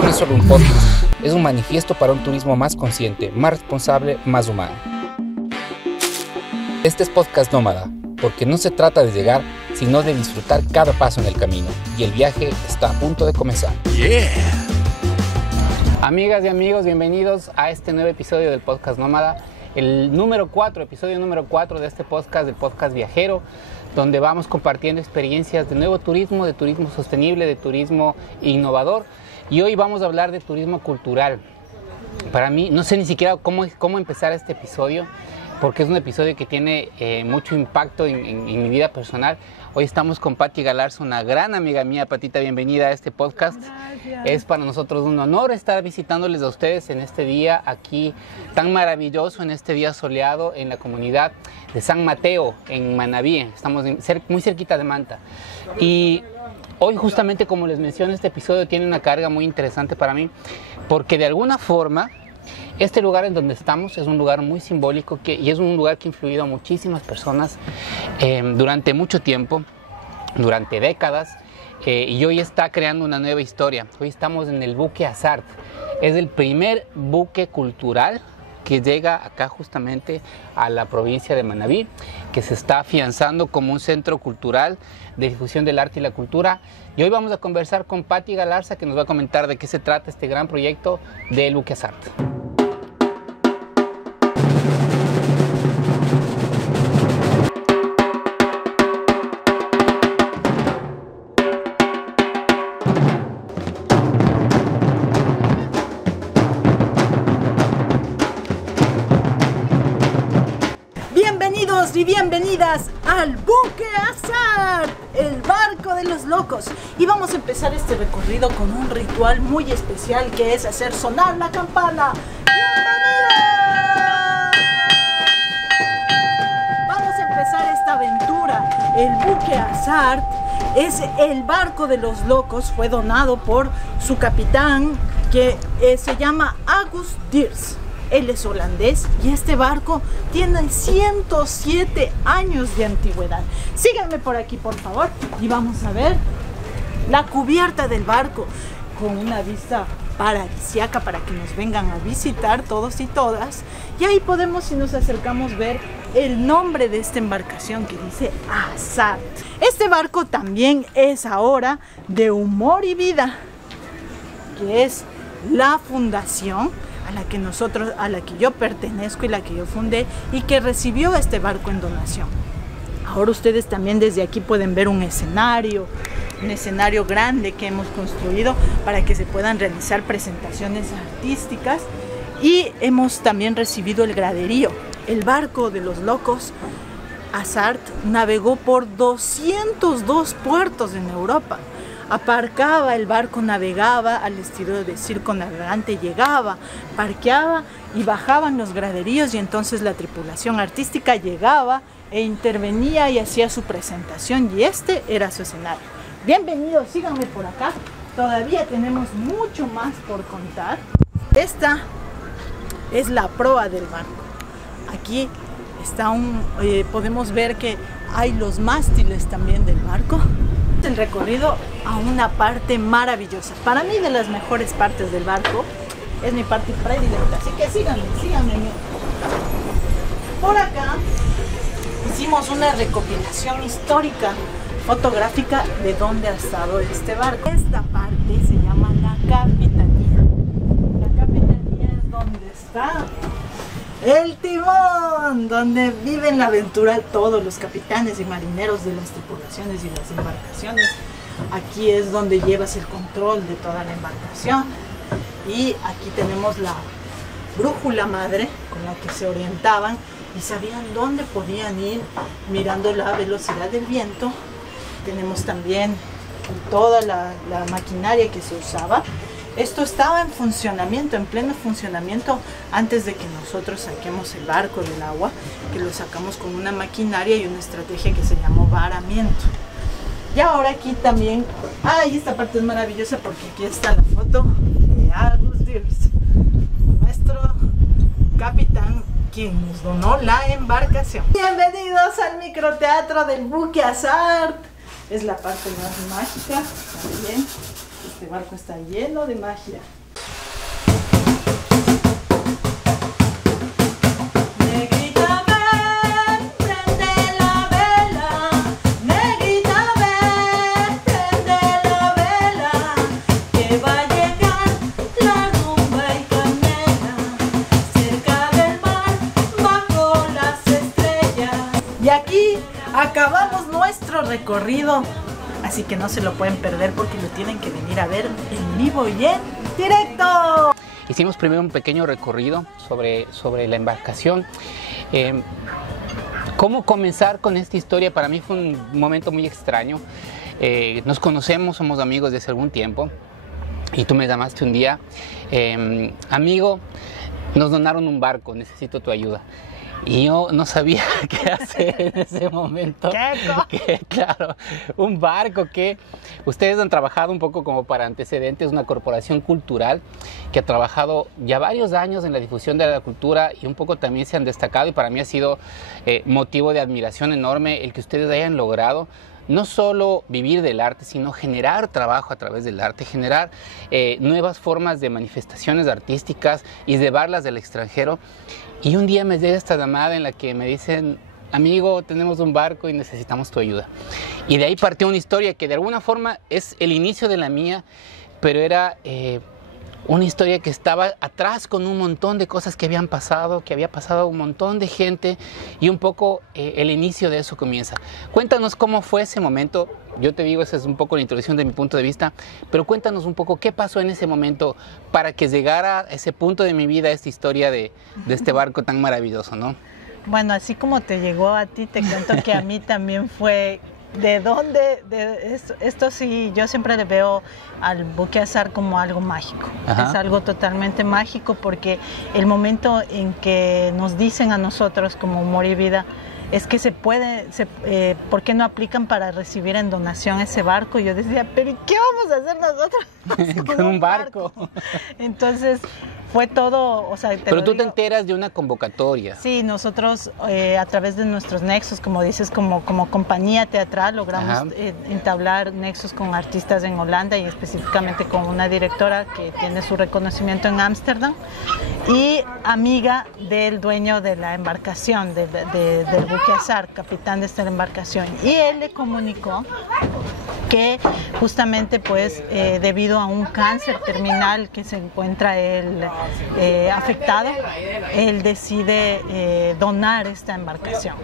Esto no es solo un podcast, es un manifiesto para un turismo más consciente, más responsable, más humano. Este es Podcast Nómada, porque no se trata de llegar, sino de disfrutar cada paso en el camino. Y el viaje está a punto de comenzar. ¡Yeah! Amigas y amigos, bienvenidos a este nuevo episodio del Podcast Nómada. El episodio número 4 de este podcast, del podcast viajero, donde vamos compartiendo experiencias de nuevo turismo, de turismo sostenible, de turismo innovador. Y hoy vamos a hablar de turismo cultural. Para mí, no sé ni siquiera cómo empezar este episodio, porque es un episodio que tiene mucho impacto en mi vida personal. Hoy estamos con Patti Galarza, una gran amiga mía. Patita, bienvenida a este podcast. Gracias. Es para nosotros un honor estar visitándoles a ustedes en este día aquí tan maravilloso, en este día soleado en la comunidad de San Mateo, en Manabí. Estamos muy cerquita de Manta. Y hoy, justamente como les mencioné, este episodio tiene una carga muy interesante para mí, porque de alguna forma este lugar en donde estamos es un lugar muy simbólico y es un lugar que ha influido a muchísimas personas durante mucho tiempo, durante décadas, y hoy está creando una nueva historia. Hoy estamos en el buque Azart. Es el primer buque cultural que llega acá justamente a la provincia de Manabí, que se está afianzando como un centro cultural de difusión del arte y la cultura. Y hoy vamos a conversar con Patti Galarza, que nos va a comentar de qué se trata este gran proyecto del buque Azart. Y bienvenidas al buque Azart, el barco de los locos. Y vamos a empezar este recorrido con un ritual muy especial, que es hacer sonar la campana. ¡Bienvenidos! Vamos a empezar esta aventura. El buque Azart es el barco de los locos. Fue donado por su capitán, que se llama August Dierks. Él es holandés y este barco tiene 107 años de antigüedad. Síganme por aquí, por favor, y vamos a ver la cubierta del barco con una vista paradisíaca para que nos vengan a visitar todos y todas. Y ahí podemos, si nos acercamos, ver el nombre de esta embarcación, que dice Azart. Este barco también es ahora de Humor y Vida, que es la fundación a la que yo pertenezco y la que yo fundé, y que recibió este barco en donación. Ahora ustedes también desde aquí pueden ver un escenario grande que hemos construido para que se puedan realizar presentaciones artísticas, y hemos también recibido el graderío. El barco de los locos Azart navegó por 202 puertos en Europa. Aparcaba el barco, navegaba al estilo de circo navegante, llegaba, parqueaba y bajaban los graderíos, y entonces la tripulación artística llegaba e intervenía y hacía su presentación, y este era su escenario. Bienvenidos, síganme por acá, todavía tenemos mucho más por contar. Esta es la proa del barco. Aquí está podemos ver que hay los mástiles también del barco. El recorrido a una parte maravillosa, para mí de las mejores partes del barco, es mi parte predilecta, así que síganme. Por acá hicimos una recopilación histórica, fotográfica, de dónde ha estado este barco. Esta parte se llama la capitanía. La capitanía es donde está el timón, donde viven la aventura todos los capitanes y marineros de las tripulaciones y las embarcaciones. Aquí es donde llevas el control de toda la embarcación, y aquí tenemos la brújula madre con la que se orientaban y sabían dónde podían ir mirando la velocidad del viento. Tenemos también toda la maquinaria que se usaba. Esto estaba en funcionamiento, en pleno funcionamiento, antes de que nosotros saquemos el barco del agua, que lo sacamos con una maquinaria y una estrategia que se llamó varamiento. Y ahora aquí también, y esta parte es maravillosa porque aquí está la foto de August Dierks, nuestro capitán, quien nos donó la embarcación. Bienvenidos al microteatro del buque Azart. Es la parte más mágica también. barco está lleno de magia. Negrita, ven, prende la vela. Negrita, ven, prende la vela. Que va a llegar la rumba y canela. Cerca del mar, bajo las estrellas. Y aquí acabamos nuestro recorrido. Así que no se lo pueden perder porque lo tienen que venir a ver en vivo y en directo. Hicimos primero un pequeño recorrido sobre la embarcación. ¿Cómo comenzar con esta historia? Para mí fue un momento muy extraño. Nos conocemos, somos amigos desde algún tiempo. Y tú me llamaste un día, amigo, nos donaron un barco, necesito tu ayuda. Y yo no sabía qué hacer en ese momento. Claro, un barco que ustedes han trabajado un poco como para antecedentes, una corporación cultural que ha trabajado ya varios años en la difusión de la cultura y un poco también se han destacado y para mí ha sido motivo de admiración enorme el que ustedes hayan logrado no solo vivir del arte, sino generar trabajo a través del arte, generar nuevas formas de manifestaciones artísticas y llevarlas del extranjero. Y un día me llega esta llamada en la que me dicen, amigo, tenemos un barco y necesitamos tu ayuda. Y de ahí partió una historia que de alguna forma es el inicio de la mía, pero era una historia que estaba atrás con un montón de cosas que habían pasado, que había pasado un montón de gente y un poco el inicio de eso comienza. Cuéntanos cómo fue ese momento. Yo te digo, esa es un poco la introducción de mi punto de vista, pero cuéntanos un poco qué pasó en ese momento para que llegara a ese punto de mi vida esta historia de este barco tan maravilloso, ¿no? Bueno, así como te llegó a ti, te cuento que a mí también fue... ¿De dónde? Esto sí, yo siempre le veo al buque azar como algo mágico. Ajá. Es algo totalmente mágico porque el momento en que nos dicen a nosotros como Humor y Vida es que se puede, ¿por qué no aplican para recibir en donación ese barco? Y yo decía, pero ¿y qué vamos a hacer nosotros con un barco? Entonces fue todo, o sea... Pero tú te enteras de una convocatoria. Sí, nosotros a través de nuestros nexos, como dices, como compañía teatral, logramos entablar nexos con artistas en Holanda y específicamente con una directora que tiene su reconocimiento en Ámsterdam y amiga del dueño de la embarcación, del buque azar, capitán de esta embarcación. Y él le comunicó que justamente pues debido a un cáncer terminal que se encuentra él afectado, él decide donar esta embarcación.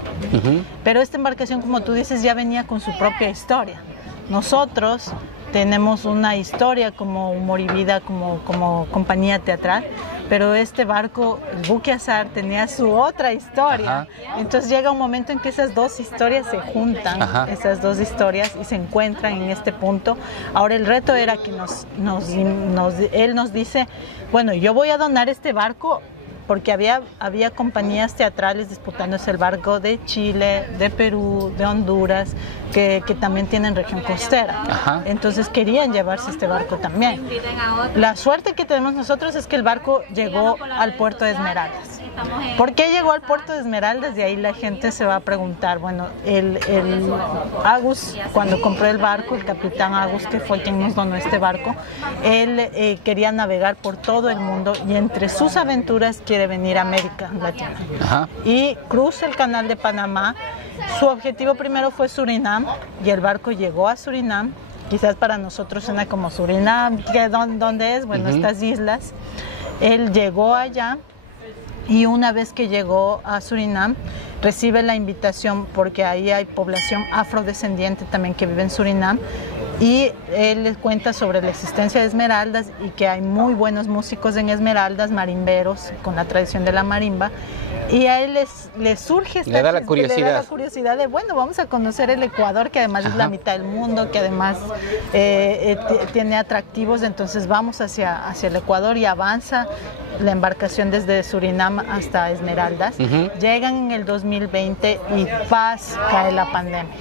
Pero esta embarcación, como tú dices, ya venía con su propia historia. Nosotros tenemos una historia como Humor y Vida, como compañía teatral, pero este barco, el buque azar, tenía su otra historia. Ajá. Entonces llega un momento en que esas dos historias se juntan, ajá, esas dos historias y se encuentran en este punto. Ahora el reto era que él nos dice, bueno, yo voy a donar este barco porque había compañías teatrales disputándose el barco de Chile, de Perú, de Honduras, que también tienen región costera. Ajá. Entonces querían llevarse este barco también. La suerte que tenemos nosotros es que el barco llegó al puerto de Esmeraldas. ¿Por qué llegó al puerto de Esmeraldas? De ahí la gente se va a preguntar. Bueno, el Agus, cuando compró el barco, el capitán Agus, que fue quien nos donó este barco, él quería navegar por todo el mundo y entre sus aventuras quiere venir a América Latina. Ajá. Y cruza el canal de Panamá. Su objetivo primero fue Surinam y el barco llegó a Surinam. Quizás para nosotros suena como Surinam, ¿dónde es? Bueno, estas islas. Él llegó allá. Y una vez que llegó a Surinam, recibe la invitación porque ahí hay población afrodescendiente también que vive en Surinam. Y él les cuenta sobre la existencia de Esmeraldas y que hay muy buenos músicos en Esmeraldas, marimberos, con la tradición de la marimba. Y a él le surge le da la curiosidad de, bueno, vamos a conocer el Ecuador, que además, ajá, es la mitad del mundo, que además tiene atractivos, entonces vamos hacia el Ecuador y avanza la embarcación desde Surinam hasta Esmeraldas. Llegan en el 2020 y cae la pandemia.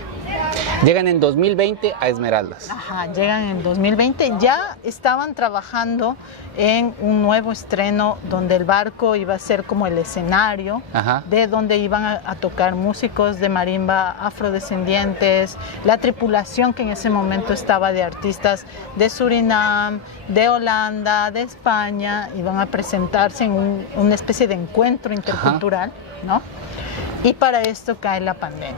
Llegan en 2020 a Esmeraldas. Ajá, llegan en 2020. Ya estaban trabajando en un nuevo estreno donde el barco iba a ser como el escenario, Ajá. de donde iban a tocar músicos de marimba afrodescendientes, la tripulación que en ese momento estaba de artistas de Surinam, de Holanda, de España, iban a presentarse en una especie de encuentro intercultural, ¿no? Y para esto cae la pandemia.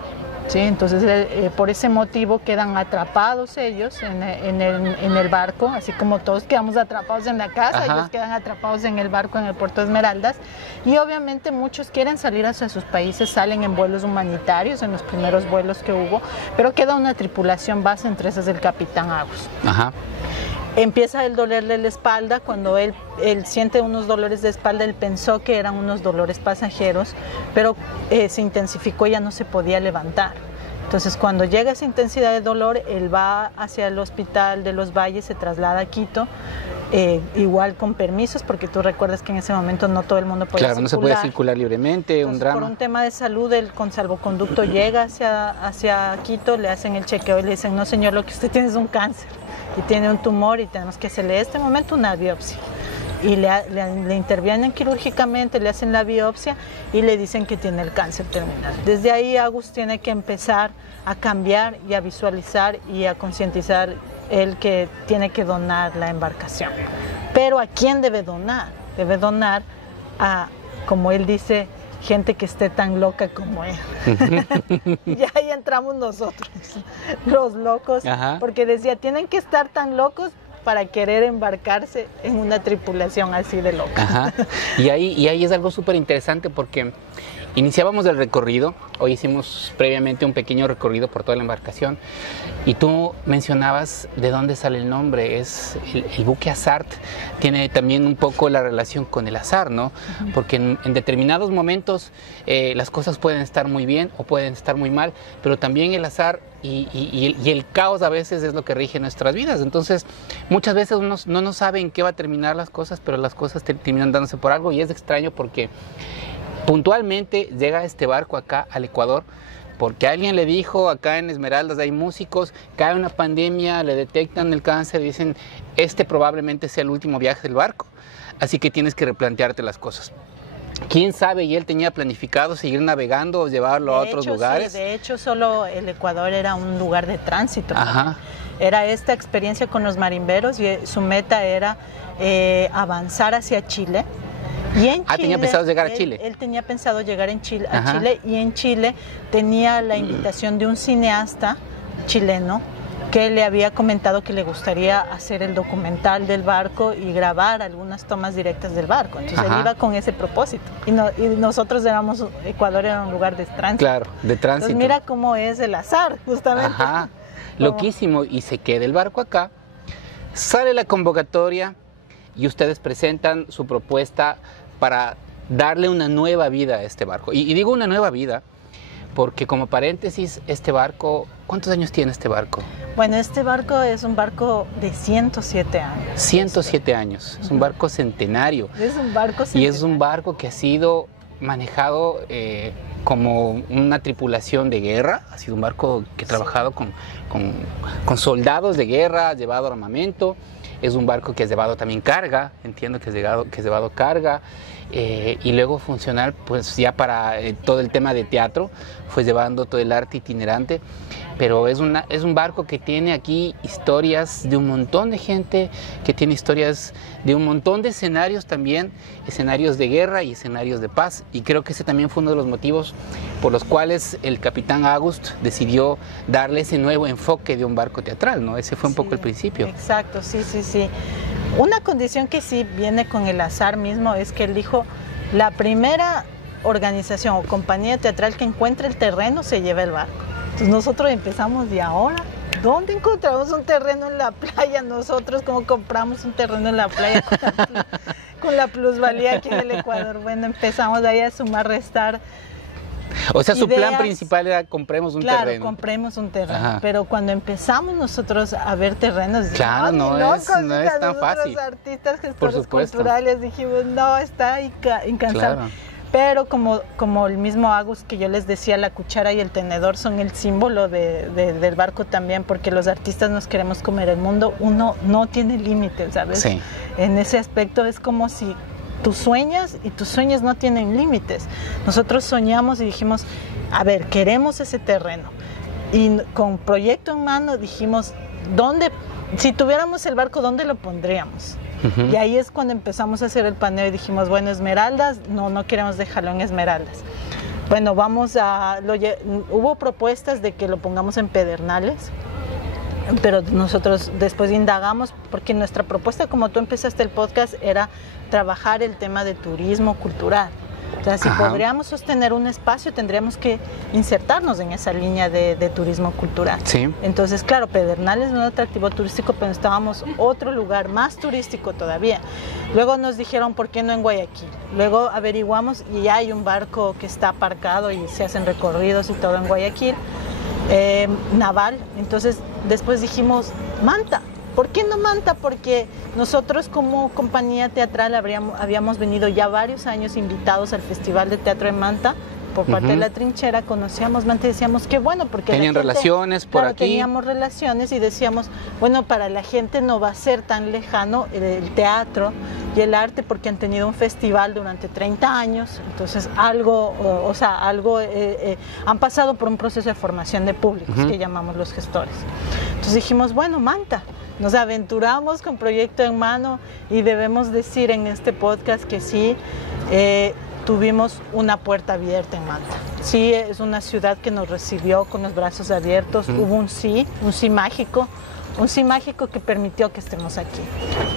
Sí, entonces por ese motivo quedan atrapados ellos en el barco, así como todos quedamos atrapados en la casa. Ajá. Ellos quedan atrapados en el barco en el puerto de Esmeraldas, y obviamente muchos quieren salir hacia sus países, salen en vuelos humanitarios, en los primeros vuelos que hubo, pero queda una tripulación base, entre esas el capitán Agus. Ajá. Empieza el dolerle la espalda. Cuando él siente unos dolores de espalda, él pensó que eran unos dolores pasajeros, pero se intensificó y ya no se podía levantar. Entonces, cuando llega esa intensidad de dolor, él va hacia el hospital de Los Valles, se traslada a Quito, igual con permisos, porque tú recuerdas que en ese momento no todo el mundo podía circular. Claro, no se puede circular libremente. Entonces, un drama. Por un tema de salud, él con salvoconducto llega hacia Quito, le hacen el chequeo y le dicen: no señor, lo que usted tiene es un cáncer y tiene un tumor y tenemos que hacerle en este momento una biopsia. Y le intervienen quirúrgicamente, le hacen la biopsia y le dicen que tiene el cáncer terminal. Desde ahí Agus tiene que empezar a cambiar y a visualizar y a concientizar él que tiene que donar la embarcación. Pero ¿a quién debe donar? Debe donar a, como él dice, gente que esté tan loca como él. Y ahí entramos nosotros, los locos. Ajá. Porque decía, tienen que estar tan locos para querer embarcarse en una tripulación así de loca. Ajá. Y ahí es algo súper interesante, porque iniciábamos el recorrido. Hoy hicimos previamente un pequeño recorrido por toda la embarcación, y tú mencionabas de dónde sale el nombre. Es el buque Azart. Tiene también un poco la relación con el azar, ¿no? Uh-huh. Porque en determinados momentos las cosas pueden estar muy bien o pueden estar muy mal, pero también el azar y el caos a veces es lo que rige nuestras vidas. Entonces, muchas veces uno no sabe en qué va a terminar las cosas, pero las cosas terminan dándose por algo, y es extraño porque puntualmente llega este barco acá al Ecuador porque alguien le dijo: acá en Esmeraldas hay músicos, cae una pandemia, le detectan el cáncer y dicen: este probablemente sea el último viaje del barco, así que tienes que replantearte las cosas. ¿Quién sabe? Y él tenía planificado seguir navegando o llevarlo a otros lugares. Sí, de hecho, solo el Ecuador era un lugar de tránsito. Ajá. Era esta experiencia con los marimberos, y su meta era avanzar hacia Chile. Y en Chile, tenía pensado llegar a Chile. Él tenía pensado llegar a Chile, y en Chile tenía la invitación de un cineasta chileno que le había comentado que le gustaría hacer el documental del barco y grabar algunas tomas directas del barco. Entonces él iba con ese propósito. Y nosotros Ecuador era un lugar de tránsito. Claro, de tránsito. Entonces mira cómo es el azar, justamente. Ajá, loquísimo. Y se queda el barco acá, sale la convocatoria y ustedes presentan su propuesta para darle una nueva vida a este barco. Y digo una nueva vida porque, como paréntesis, este barco, ¿cuántos años tiene este barco? Bueno, este barco es un barco de 107 años. 107 años, es un barco centenario. Es un barco centenario. Y es un barco que ha sido manejado como una tripulación de guerra. Ha sido un barco que ha trabajado con soldados de guerra, ha llevado armamento. Es un barco que ha llevado también carga, entiendo que ha llevado carga, y luego funcional, pues ya para todo el tema de teatro, fue llevando todo el arte itinerante. Pero es un barco que tiene aquí historias de un montón de gente, que tiene historias de un montón de escenarios también, escenarios de guerra y escenarios de paz. Y creo que ese también fue uno de los motivos por los cuales el capitán Agus decidió darle ese nuevo enfoque de un barco teatral, ¿no? Ese fue un poco el principio. Exacto, sí. Una condición que sí viene con el azar mismo es que él dijo: la primera organización o compañía teatral que encuentre el terreno se lleva el barco. Entonces nosotros empezamos, ¿y ahora? ¿Dónde encontramos un terreno en la playa? Nosotros, ¿cómo compramos un terreno en la playa con la plusvalía aquí en el Ecuador? Bueno, empezamos ahí a sumar, restar. O sea, su plan principal era compremos un terreno. Claro, compremos un terreno. Ajá. Pero cuando empezamos nosotros a ver terrenos, claro, no es tan fácil. Los artistas, gestores culturales, dijimos: no, está incansable. Claro. pero como el mismo Agus que yo les decía, la cuchara y el tenedor son el símbolo del barco también, porque los artistas nos queremos comer el mundo, uno no tiene límites, ¿sabes? Sí. En ese aspecto es como si tú sueñas y tus sueños no tienen límites. Nosotros soñamos y dijimos, a ver, queremos ese terreno. Y con proyecto en mano dijimos, si tuviéramos el barco, ¿dónde lo pondríamos? Y ahí es cuando empezamos a hacer el paneo y dijimos, bueno, Esmeraldas, no queremos dejarlo en Esmeraldas. Bueno, hubo propuestas de que lo pongamos en Pedernales, pero nosotros después indagamos, porque nuestra propuesta, como tú empezaste el podcast, era trabajar el tema de turismo cultural. O sea, si podríamos sostener un espacio, tendríamos que insertarnos en esa línea de turismo cultural. Sí. Entonces, claro, Pedernales es un atractivo turístico, pero necesitábamos otro lugar más turístico todavía. Luego nos dijeron, ¿por qué no en Guayaquil? Luego averiguamos y ya hay un barco que está aparcado y se hacen recorridos y todo en Guayaquil, naval. Entonces, después dijimos, Manta. ¿Por qué no Manta? Porque nosotros como compañía teatral habíamos venido ya varios años invitados al Festival de Teatro de Manta por parte de La Trinchera, conocíamos Manta y decíamos qué bueno, porque tenían relaciones por aquí. Teníamos relaciones y decíamos, bueno, para la gente no va a ser tan lejano el teatro y el arte, porque han tenido un festival durante 30 años, entonces han pasado por un proceso de formación de públicos que llamamos los gestores. Entonces dijimos, bueno, Manta. Nos aventuramos con proyecto en mano y debemos decir en este podcast que sí, tuvimos una puerta abierta en Manta. Sí, es una ciudad que nos recibió con los brazos abiertos. Hubo un sí mágico que permitió que estemos aquí.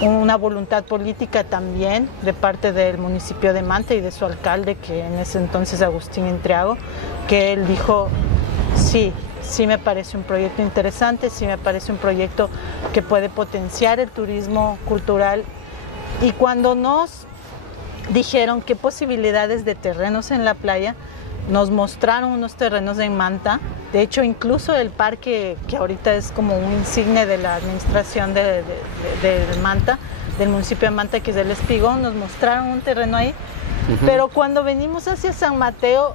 Una voluntad política también de parte del municipio de Manta y de su alcalde, que en ese entonces Agustín Intriago, que él dijo, sí me parece un proyecto interesante, sí me parece un proyecto que puede potenciar el turismo cultural. Y cuando nos dijeron qué posibilidades de terrenos en la playa, nos mostraron unos terrenos en Manta. De hecho, incluso el parque, que ahorita es como un insigne de la administración de Manta, del municipio de Manta, que es el Espigón, nos mostraron un terreno ahí. Pero cuando venimos hacia San Mateo,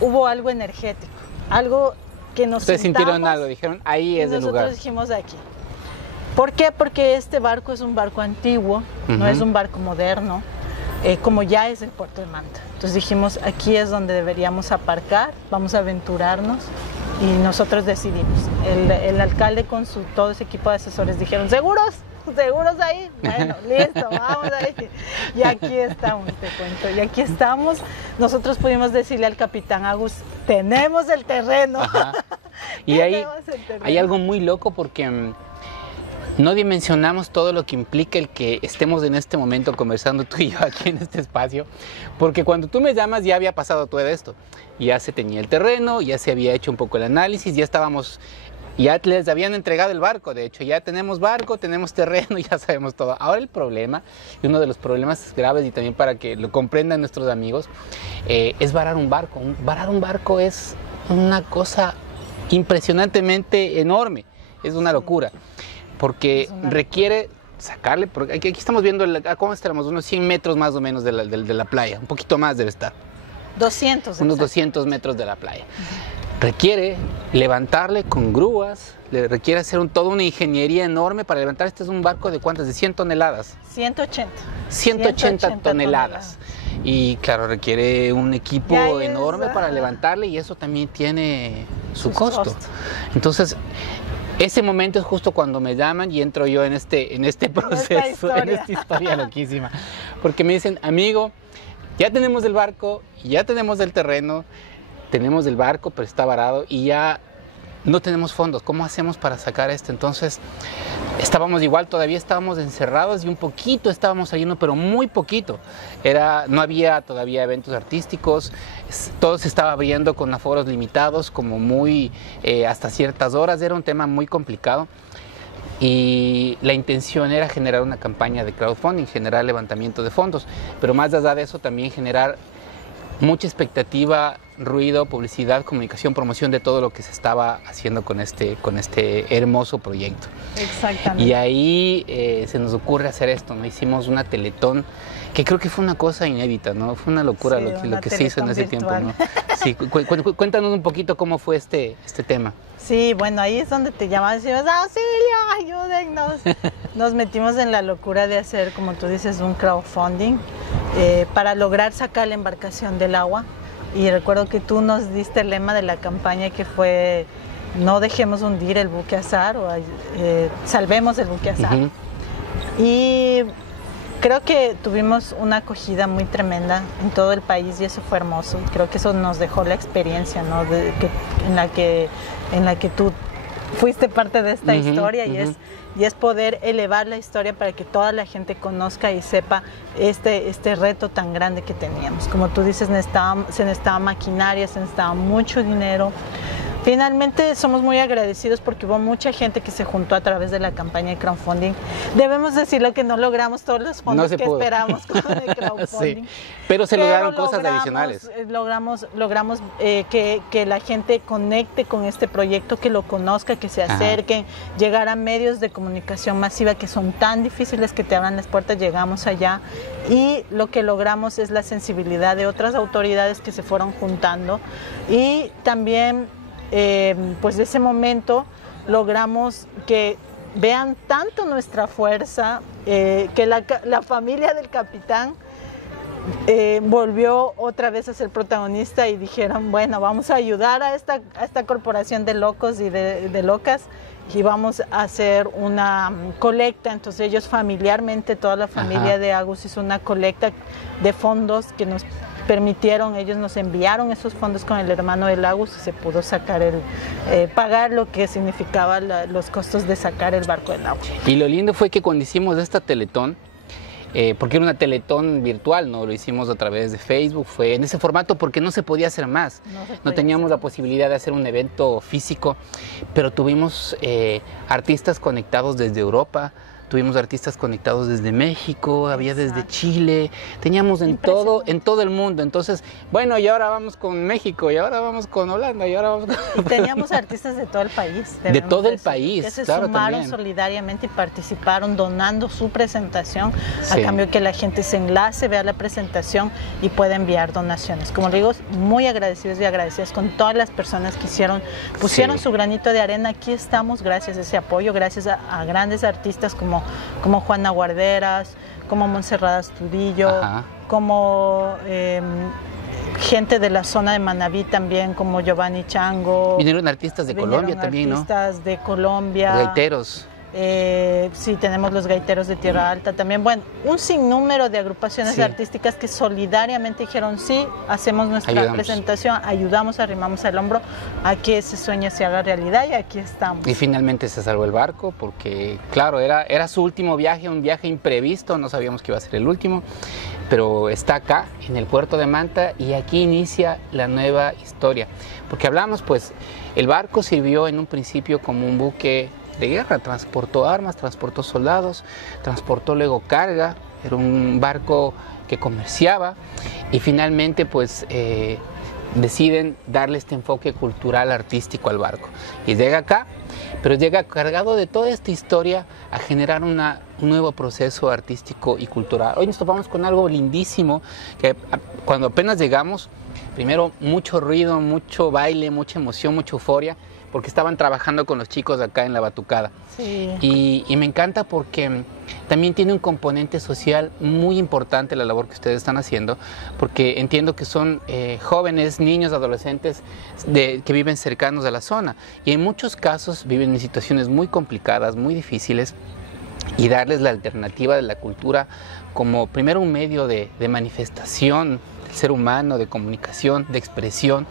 hubo algo energético, algo que nos Ustedes sintieron algo, dijeron, ahí es el lugar. Nosotros dijimos aquí. ¿Por qué? Porque este barco es un barco antiguo, no es un barco moderno, como ya es el puerto de Manta. Entonces dijimos, aquí es donde deberíamos aparcar, vamos a aventurarnos, y nosotros decidimos. El alcalde con todo ese equipo de asesores dijeron, ¿seguros? ¿Seguros ahí? Bueno, listo, vamos ahí. Y aquí estamos, te cuento. Y aquí estamos. Nosotros pudimos decirle al capitán Agus, tenemos el terreno. Y ahí hay algo muy loco, porque no dimensionamos todo lo que implica el que estemos en este momento conversando tú y yo aquí en este espacio, porque cuando tú me llamas ya había pasado todo esto. Ya se tenía el terreno, ya se había hecho un poco el análisis, ya les habían entregado el barco. De hecho, ya tenemos barco, tenemos terreno, ya sabemos todo. Ahora el problema, y uno de los problemas graves, y también para que lo comprendan nuestros amigos, es varar un barco. Varar un barco es una cosa impresionantemente enorme, es una locura, porque requiere sacarle, porque aquí estamos viendo, ¿cómo estamos? Unos 100 metros más o menos de la playa, un poquito más debe estar. 200. Unos 200 metros de la playa. Requiere levantarle con grúas, requiere hacer toda una ingeniería enorme para levantar. Este es un barco de ¿cuántas? De 100 toneladas. 180 toneladas. Y claro, requiere un equipo enorme para levantarle, y eso también tiene su costo. Entonces, ese momento es justo cuando me llaman y entro yo en este proceso, en esta historia loquísima. Porque me dicen, amigo, ya tenemos el barco, ya tenemos el terreno, tenemos el barco, pero está varado y ya no tenemos fondos. ¿Cómo hacemos para sacar esto? Entonces, todavía estábamos encerrados y un poquito estábamos saliendo, pero muy poquito. No había todavía eventos artísticos, todo se estaba abriendo con aforos limitados, como hasta ciertas horas. Era un tema muy complicado. Y la intención era generar una campaña de crowdfunding, generar levantamiento de fondos, pero más allá de eso también generar mucha expectativa, ruido, publicidad, comunicación, promoción de todo lo que se estaba haciendo con este hermoso proyecto. Exactamente. Y ahí se nos ocurre hacer esto, ¿no? Hicimos una teletón, que creo que fue una cosa inédita, ¿no? Fue una locura lo que se hizo en ese tiempo, ¿no? Sí, cuéntanos un poquito cómo fue este tema. Sí, bueno, ahí es donde te llamas y decimos, ¡auxilio, ayúdennos! Nos metimos en la locura de hacer, como tú dices, un crowdfunding para lograr sacar la embarcación del agua. Y recuerdo que tú nos diste el lema de la campaña, que fue: no dejemos hundir el buque Azar, o salvemos el buque Azar. Y creo que tuvimos una acogida muy tremenda en todo el país y eso fue hermoso. Creo que eso nos dejó la experiencia, ¿no? en la que tú fuiste parte de esta historia, y es poder elevar la historia para que toda la gente conozca y sepa este reto tan grande que teníamos. Como tú dices, se necesitaba maquinaria, se necesitaba mucho dinero. Finalmente somos muy agradecidos porque hubo mucha gente que se juntó a través de la campaña de crowdfunding. Debemos decirlo que no logramos todos los fondos que esperamos con el crowdfunding. Sí, pero se lograron cosas adicionales. Logramos que la gente conecte con este proyecto, que lo conozca, que se acerquen, llegar a medios de comunicación masiva que son tan difíciles que te abran las puertas. Llegamos allá y lo que logramos es la sensibilidad de otras autoridades que se fueron juntando, y también pues de ese momento logramos que vean tanto nuestra fuerza, que la familia del capitán volvió otra vez a ser protagonista, y dijeron, bueno, vamos a ayudar a esta corporación de locos y de locas, y vamos a hacer una colecta. Entonces ellos familiarmente, toda la familia de Agus hizo una colecta de fondos que nos permitieron, ellos nos enviaron esos fondos con el hermano del Agus, y se pudo sacar pagar lo que significaba los costos de sacar el barco del agua. Y lo lindo fue que cuando hicimos esta teletón, porque era una teletón virtual, ¿no? Lo hicimos a través de Facebook, fue en ese formato porque no se podía hacer más. No teníamos la posibilidad de hacer un evento físico, pero tuvimos artistas conectados desde Europa, tuvimos artistas conectados desde México, había desde Chile, teníamos en todo el mundo. Entonces, bueno, y ahora vamos con México, y ahora vamos con Holanda, y ahora vamos con... Y teníamos artistas de todo el país. De todo el país, que se claro, sumaron también solidariamente y participaron donando su presentación, a cambio que la gente se enlace, vea la presentación y pueda enviar donaciones. Como digo, muy agradecidos y agradecidas con todas las personas que pusieron su granito de arena. Aquí estamos gracias a ese apoyo, gracias a grandes artistas como Juana Guarderas, como Montserrat Astudillo, como gente de la zona de Manabí también, como Giovanni Chango. Vinieron artistas de Colombia también, ¿no? Artistas de Colombia. Gaiteros. Sí, tenemos los gaiteros de Tierra Alta también. Bueno, un sinnúmero de agrupaciones artísticas que solidariamente dijeron, sí, hacemos nuestra presentación, ayudamos, arrimamos el hombro a que ese sueño se haga realidad, y aquí estamos. Y finalmente se salvó el barco porque, claro, era su último viaje, un viaje imprevisto, no sabíamos que iba a ser el último, pero está acá, en el puerto de Manta, y aquí inicia la nueva historia. Porque hablamos, pues, el barco sirvió en un principio como un buque de guerra, transportó armas, transportó soldados, transportó luego carga, era un barco que comerciaba, y finalmente pues deciden darle este enfoque cultural, artístico al barco, y llega acá, pero llega cargado de toda esta historia a generar un nuevo proceso artístico y cultural. Hoy nos topamos con algo lindísimo, que cuando apenas llegamos, primero mucho ruido, mucho baile, mucha emoción, mucha euforia, porque estaban trabajando con los chicos acá en la batucada. Sí. Y me encanta porque también tiene un componente social muy importante la labor que ustedes están haciendo, porque entiendo que son jóvenes, niños, adolescentes que viven cercanos a la zona, y en muchos casos viven en situaciones muy complicadas, muy difíciles, y darles la alternativa de la cultura como primero un medio de manifestación del ser humano, de comunicación, de expresión,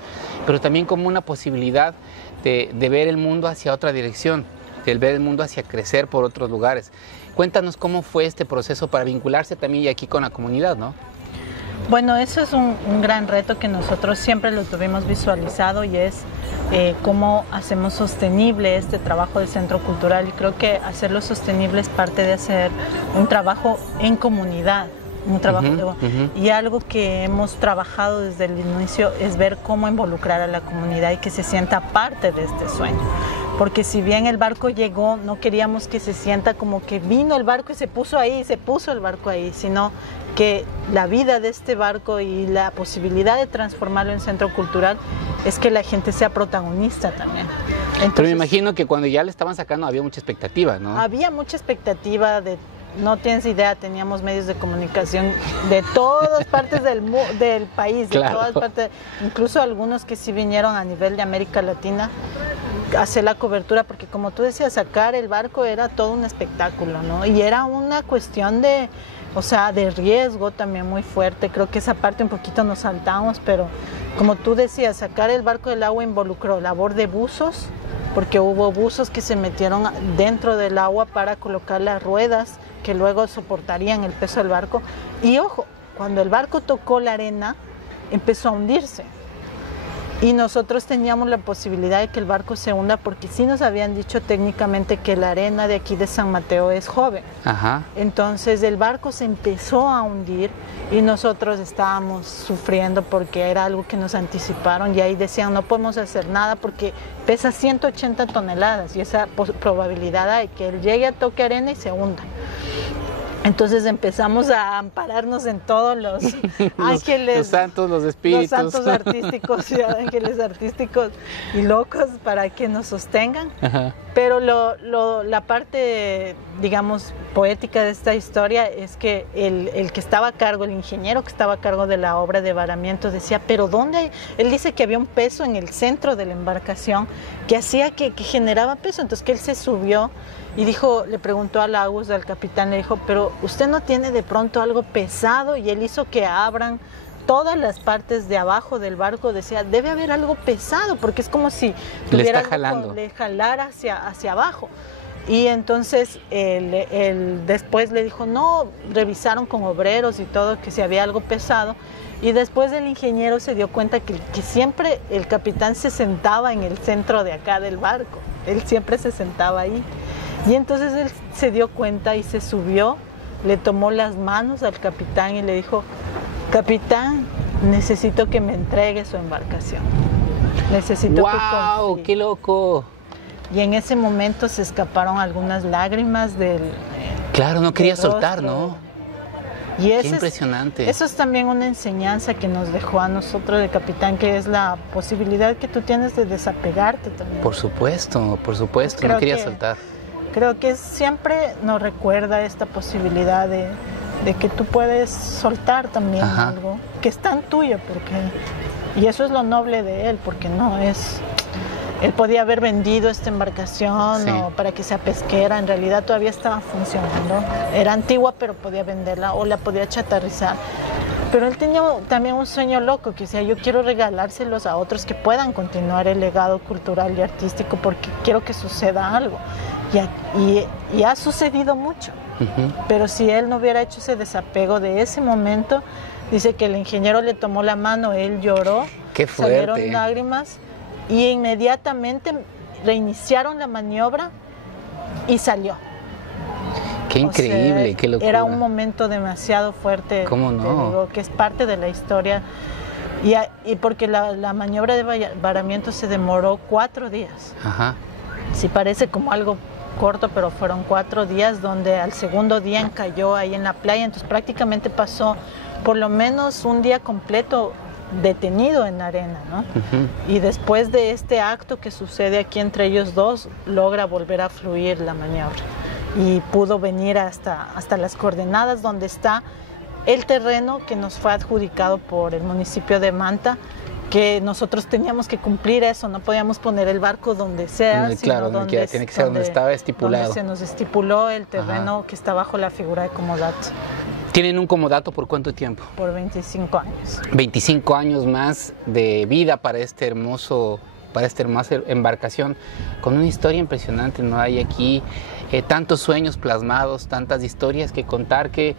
pero también como una posibilidad de ver el mundo hacia otra dirección, de ver el mundo hacia crecer por otros lugares. Cuéntanos cómo fue este proceso para vincularse también y aquí con la comunidad, ¿no? Bueno, eso es un gran reto que nosotros siempre lo tuvimos visualizado, y es cómo hacemos sostenible este trabajo del Centro Cultural, y creo que hacerlo sostenible es parte de hacer un trabajo en comunidad. un trabajo y algo que hemos trabajado desde el inicio es ver cómo involucrar a la comunidad y que se sienta parte de este sueño. Porque si bien el barco llegó, no queríamos que se sienta como que vino el barco y se puso ahí, se puso el barco ahí, sino que la vida de este barco y la posibilidad de transformarlo en centro cultural es que la gente sea protagonista también. Entonces, pero me imagino que cuando ya le estaban sacando había mucha expectativa, ¿no? Había mucha expectativa no tienes idea, teníamos medios de comunicación de todas partes del país, de todas partes, incluso algunos que sí vinieron a nivel de América Latina a hacer la cobertura, porque como tú decías, sacar el barco era todo un espectáculo, ¿no? Y era una cuestión de riesgo también muy fuerte. Creo que esa parte un poquito nos saltamos, pero como tú decías, sacar el barco del agua involucró labor de buzos, porque hubo buzos que se metieron dentro del agua para colocar las ruedas que luego soportarían el peso del barco. Y ojo, cuando el barco tocó la arena, empezó a hundirse. Y nosotros teníamos la posibilidad de que el barco se hunda, porque sí nos habían dicho técnicamente que la arena de aquí de San Mateo es joven. Ajá. Entonces el barco se empezó a hundir y nosotros estábamos sufriendo porque era algo que nos anticiparon, y ahí decían no podemos hacer nada porque pesa 180 toneladas y esa probabilidad hay que él llegue a toque arena y se hunda. Entonces empezamos a ampararnos en todos los ángeles, los santos, los espíritus, los santos artísticos y ángeles artísticos y locos para que nos sostengan. Ajá. Pero la parte, digamos, poética de esta historia es que el que estaba a cargo, el ingeniero que estaba a cargo de la obra de varamiento decía, pero ¿dónde hay? Él dice que había un peso en el centro de la embarcación que hacía que generaba peso, entonces que él se subió y dijo, le preguntó al Agus, al capitán, le dijo, pero ¿usted no tiene de pronto algo pesado? Y él hizo que abran todas las partes de abajo del barco, decía, debe haber algo pesado, porque es como si tuviera le jalara hacia abajo. Y entonces él después le dijo, no, revisaron con obreros y todo, que si había algo pesado. Y después el ingeniero se dio cuenta que siempre el capitán se sentaba en el centro de acá del barco, él siempre se sentaba ahí. Y entonces él se dio cuenta y se subió, le tomó las manos al capitán y le dijo, capitán, necesito que me entregue su embarcación. Necesito que confíe. ¡Wow! ¡Qué loco! Y en ese momento se escaparon algunas lágrimas del Claro, no quería rostro. soltar, ¿no? Y Qué impresionante. Eso es también una enseñanza que nos dejó a nosotros el capitán, que es la posibilidad que tú tienes de desapegarte también. Por supuesto, no quería soltar. Creo que siempre nos recuerda esta posibilidad de que tú puedes soltar también algo que es tan tuyo, y eso es lo noble de él, porque no es... Él podía haber vendido esta embarcación o para que sea pesquera, en realidad todavía estaba funcionando. Era antigua, pero podía venderla o la podía chatarrizar. Pero él tenía también un sueño loco, que decía, yo quiero regalárselos a otros que puedan continuar el legado cultural y artístico, porque quiero que suceda algo. Y ha sucedido mucho. Pero si él no hubiera hecho ese desapego de ese momento, dice que el ingeniero le tomó la mano, él lloró, ¡qué fuerte! Salieron lágrimas y inmediatamente reiniciaron la maniobra y salió. ¡Qué increíble! ¡Qué locura! Era un momento demasiado fuerte. ¿Cómo no? Te digo, que es parte de la historia. Y porque la maniobra de varamiento se demoró 4 días. Ajá. Sí, parece como algo corto, pero fueron 4 días, donde al segundo día encalló ahí en la playa, entonces prácticamente pasó por lo menos un día completo detenido en la arena, ¿no? Y después de este acto que sucede aquí entre ellos dos, logra volver a fluir la maniobra y pudo venir hasta las coordenadas donde está el terreno que nos fue adjudicado por el municipio de Manta, que nosotros teníamos que cumplir eso, no podíamos poner el barco donde sea, claro, sino tiene que ser donde estaba estipulado. Donde se nos estipuló el terreno que está bajo la figura de comodato. ¿Tienen un comodato por cuánto tiempo? Por 25 años. 25 años más de vida para este hermoso para esta hermosa embarcación con una historia impresionante, ¿no? Hay aquí tantos sueños plasmados, tantas historias que contar, qué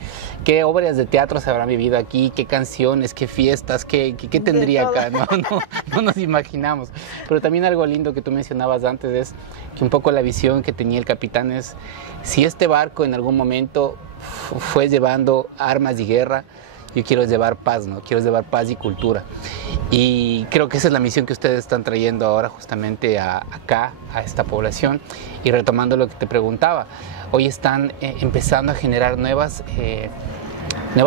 obras de teatro se habrán vivido aquí, qué canciones, qué fiestas, qué tendría acá, ¿no? No nos imaginamos. Pero también algo lindo que tú mencionabas antes es que un poco la visión que tenía el capitán es, si este barco en algún momento fue llevando armas de guerra, yo quiero llevar paz, ¿no? Quiero llevar paz y cultura. Y creo que esa es la misión que ustedes están trayendo ahora justamente acá, a esta población. Y retomando lo que te preguntaba, hoy están empezando a generar nuevas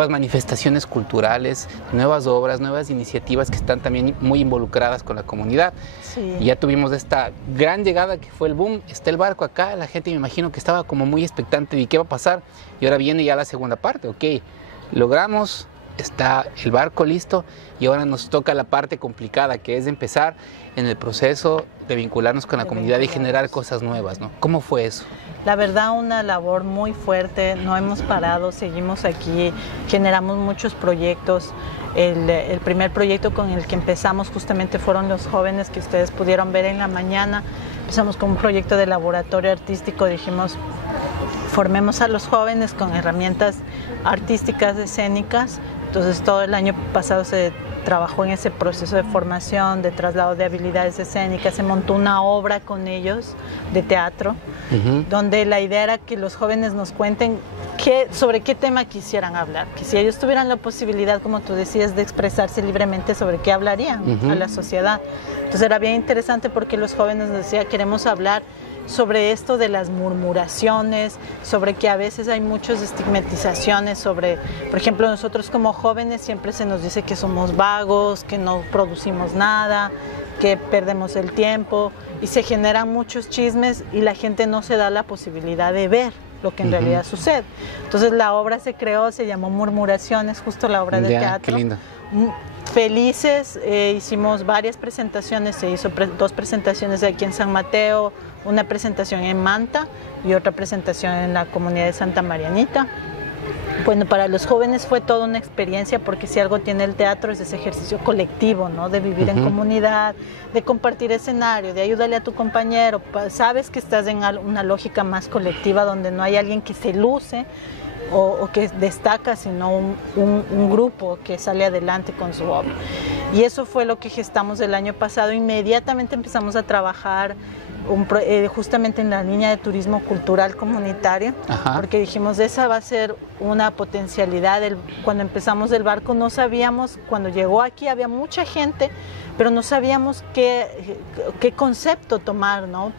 manifestaciones culturales, nuevas obras, nuevas iniciativas que están también muy involucradas con la comunidad. Sí. Y ya tuvimos esta gran llegada que fue el boom, está el barco acá, la gente me imagino que estaba como muy expectante de qué va a pasar. Y ahora viene ya la segunda parte, ok, logramos, está el barco listo y ahora nos toca la parte complicada, que es empezar en el proceso de vincularnos con la comunidad y generar cosas nuevas, ¿no? ¿Cómo fue eso? La verdad, una labor muy fuerte, no hemos parado, seguimos aquí, generamos muchos proyectos. El primer proyecto con el que empezamos justamente fueron los jóvenes que ustedes pudieron ver en la mañana. Empezamos con un proyecto de laboratorio artístico, dijimos, formemos a los jóvenes con herramientas artísticas, escénicas. Entonces todo el año pasado se trabajó en ese proceso de formación, de traslado de habilidades escénicas, se montó una obra con ellos de teatro, donde la idea era que los jóvenes nos cuenten sobre qué tema quisieran hablar, que si ellos tuvieran la posibilidad, como tú decías, de expresarse libremente, sobre qué hablarían a la sociedad. Entonces era bien interesante porque los jóvenes nos decían, queremos hablar sobre esto de las murmuraciones, sobre que a veces hay muchas estigmatizaciones sobre, por ejemplo, nosotros como jóvenes siempre se nos dice que somos vagos, que no producimos nada, que perdemos el tiempo y se generan muchos chismes y la gente no se da la posibilidad de ver lo que en realidad sucede. Entonces la obra se creó, se llamó Murmuraciones, justo la obra de teatro. Qué lindo. Felices, hicimos varias presentaciones, se hizo 2 presentaciones aquí en San Mateo, una presentación en Manta y otra presentación en la comunidad de Santa Marianita. Bueno, para los jóvenes fue toda una experiencia porque si algo tiene el teatro es ese ejercicio colectivo, ¿no? De vivir en comunidad, de compartir escenario, de ayudarle a tu compañero. Sabes que estás en una lógica más colectiva donde no hay alguien que se luce o que destaca, sino un grupo que sale adelante con su obra. Y eso fue lo que gestamos el año pasado. Inmediatamente empezamos a trabajar justamente en la línea de turismo cultural comunitario, porque dijimos, esa va a ser una potencialidad. Cuando empezamos el barco no sabíamos, cuando llegó aquí había mucha gente, pero no sabíamos qué concepto tomar, ¿no?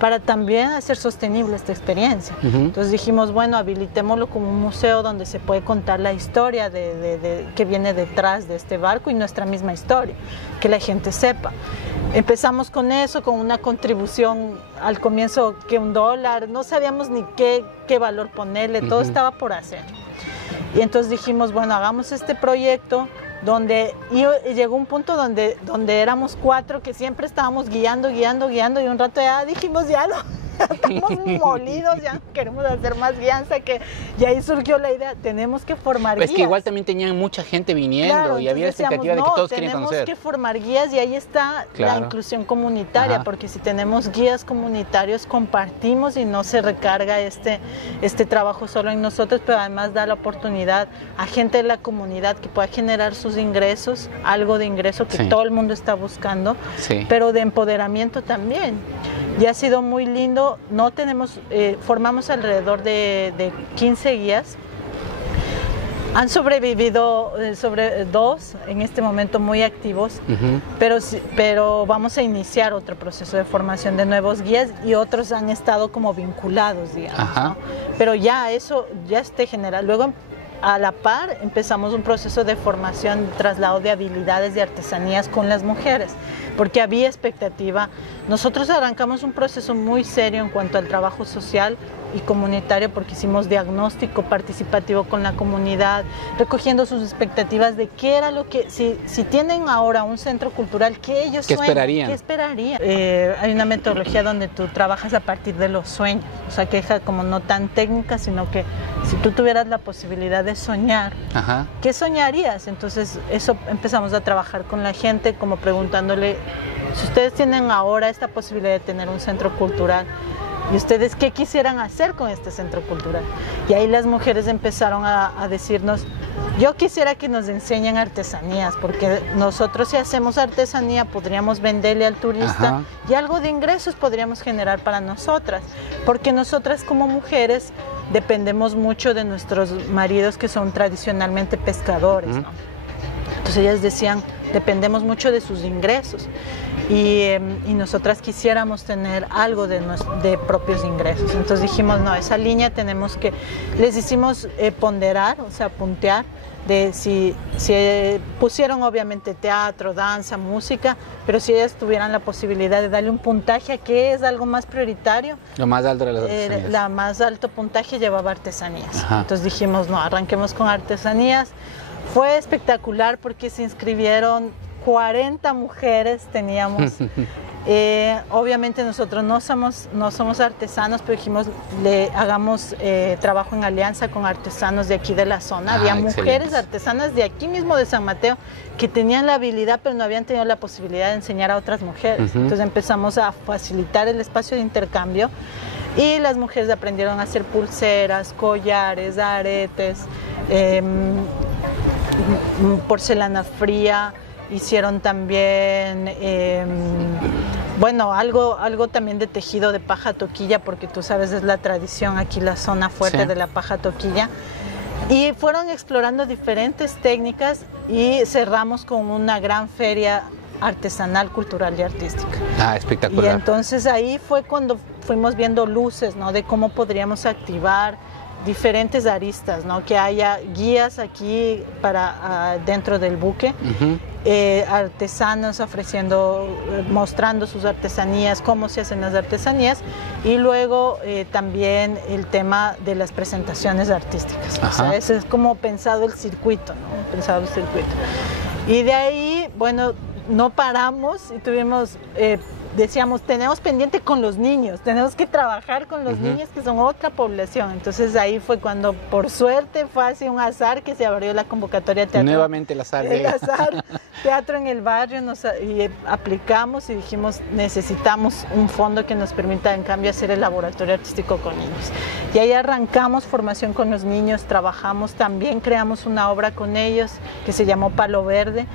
para también hacer sostenible esta experiencia. Entonces dijimos, bueno, habilitémoslo como un museo donde se puede contar la historia que viene detrás de este barco y nuestra misma historia, que la gente sepa. Empezamos con eso, con una contribución al comienzo que $1, no sabíamos ni qué valor ponerle, todo estaba por hacer. Y entonces dijimos, bueno, hagamos este proyecto y llegó un punto donde éramos 4 que siempre estábamos guiando y un rato ya dijimos, ya no, estamos molidos, ya queremos hacer más guianza, y ahí surgió la idea, tenemos que formar guías. Es que igual también tenían mucha gente viniendo, claro, y había expectativa de que todos querían conocer. Tenemos que formar guías y ahí está la inclusión comunitaria, porque si tenemos guías comunitarios compartimos y no se recarga este trabajo solo en nosotros, pero además da la oportunidad a gente de la comunidad que pueda generar sus ingresos, algo de ingreso que todo el mundo está buscando, pero de empoderamiento también. Y ha sido muy lindo. No tenemos, formamos alrededor de 15 guías. Han sobrevivido sobre 2 en este momento muy activos, pero vamos a iniciar otro proceso de formación de nuevos guías y otros han estado como vinculados, digamos, ¿no? Pero ya eso ya esté general. Luego a la par empezamos un proceso de formación, traslado de habilidades de artesanías con las mujeres, porque había expectativa. Nosotros arrancamos un proceso muy serio en cuanto al trabajo social y comunitario, porque hicimos diagnóstico participativo con la comunidad, recogiendo sus expectativas de qué era lo que, si tienen ahora un centro cultural, ¿qué ellos esperarían? ¿Qué esperarían? Hay una metodología donde tú trabajas a partir de los sueños, o sea, que es como no tan técnica, sino que si tú tuvieras la posibilidad de soñar, ¿qué soñarías? Entonces eso empezamos a trabajar con la gente, como preguntándole si ustedes tienen ahora esta posibilidad de tener un centro cultural, ¿y ustedes qué quisieran hacer con este centro cultural? Y ahí las mujeres empezaron a decirnos, yo quisiera que nos enseñen artesanías, porque nosotros si hacemos artesanía podríamos venderle al turista y algo de ingresos podríamos generar para nosotras, porque nosotras como mujeres dependemos mucho de nuestros maridos que son tradicionalmente pescadores, ¿no? Entonces ellas decían, dependemos mucho de sus ingresos y nosotras quisiéramos tener algo de propios ingresos. Entonces dijimos, no, esa línea tenemos que, les hicimos ponderar, o sea, puntear, de si pusieron obviamente teatro, danza, música, pero si ellas tuvieran la posibilidad de darle un puntaje a qué es algo más prioritario. Lo más alto de las artesanías. La más alto puntaje llevaba artesanías. Entonces dijimos, no, arranquemos con artesanías. Fue espectacular porque se inscribieron 40 mujeres, teníamos. Obviamente nosotros no somos artesanos, pero dijimos, hagamos trabajo en alianza con artesanos de aquí de la zona. Había mujeres artesanas de aquí mismo de San Mateo que tenían la habilidad, pero no habían tenido la posibilidad de enseñar a otras mujeres. Entonces empezamos a facilitar el espacio de intercambio y las mujeres aprendieron a hacer pulseras, collares, aretes, porcelana fría. Hicieron también, bueno, algo también de tejido de paja toquilla, porque tú sabes, es la tradición aquí, la zona fuerte de la paja toquilla. Y fueron explorando diferentes técnicas y cerramos con una gran feria artesanal, cultural y artística. Espectacular. Y entonces ahí fue cuando fuimos viendo luces, ¿no? De cómo podríamos activar diferentes aristas, ¿no? Que haya guías aquí para dentro del buque, artesanos mostrando sus artesanías, cómo se hacen las artesanías, y luego también el tema de las presentaciones artísticas. O sea, ese es como pensado el circuito, ¿no? Y de ahí, bueno, no paramos y tuvimos decíamos, tenemos pendiente con los niños, tenemos que trabajar con los niños que son otra población. Entonces ahí fue cuando, por suerte, fue así un azar que se abrió la convocatoria teatro. Nuevamente el azar. Teatro en el barrio, y aplicamos y dijimos, necesitamos un fondo que nos permita en cambio hacer el laboratorio artístico con niños. Y ahí arrancamos formación con los niños, trabajamos, también creamos una obra con ellos que se llamó Palo Verde.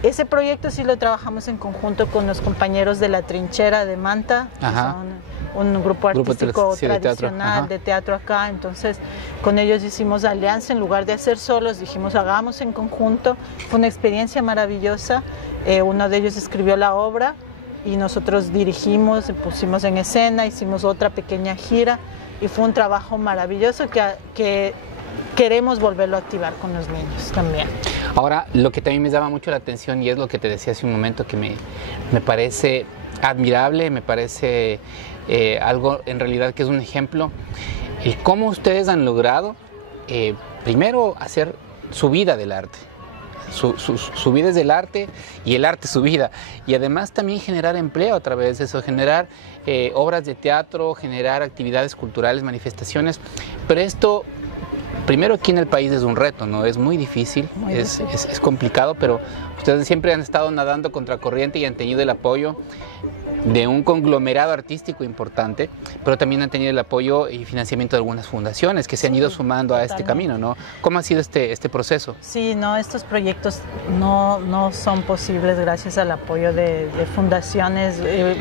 Ese proyecto sí lo trabajamos en conjunto con los compañeros de La Trinchera de Manta, que son un grupo artístico tradicional de teatro acá. Entonces con ellos hicimos alianza, en lugar de hacer solos dijimos hagamos en conjunto. Fue una experiencia maravillosa. Uno de ellos escribió la obra y nosotros dirigimos, pusimos en escena, hicimos otra pequeña gira y fue un trabajo maravilloso que queremos volverlo a activar con los niños también. Ahora, lo que también me llama mucho la atención, y es lo que te decía hace un momento, que me parece admirable, me parece algo en realidad que es un ejemplo, el cómo ustedes han logrado primero hacer su vida del arte. Su vida es del arte y el arte su vida, y además también generar empleo a través de eso, generar obras de teatro, generar actividades culturales, manifestaciones, pero esto primero aquí en el país es un reto, ¿no? Es muy difícil, es complicado, pero ustedes siempre han estado nadando contra corriente y han tenido el apoyo de un conglomerado artístico importante, pero también han tenido el apoyo y financiamiento de algunas fundaciones que se han ido sumando a este camino, ¿no? ¿Cómo ha sido este proceso? Sí, no, estos proyectos no son posibles gracias al apoyo de fundaciones.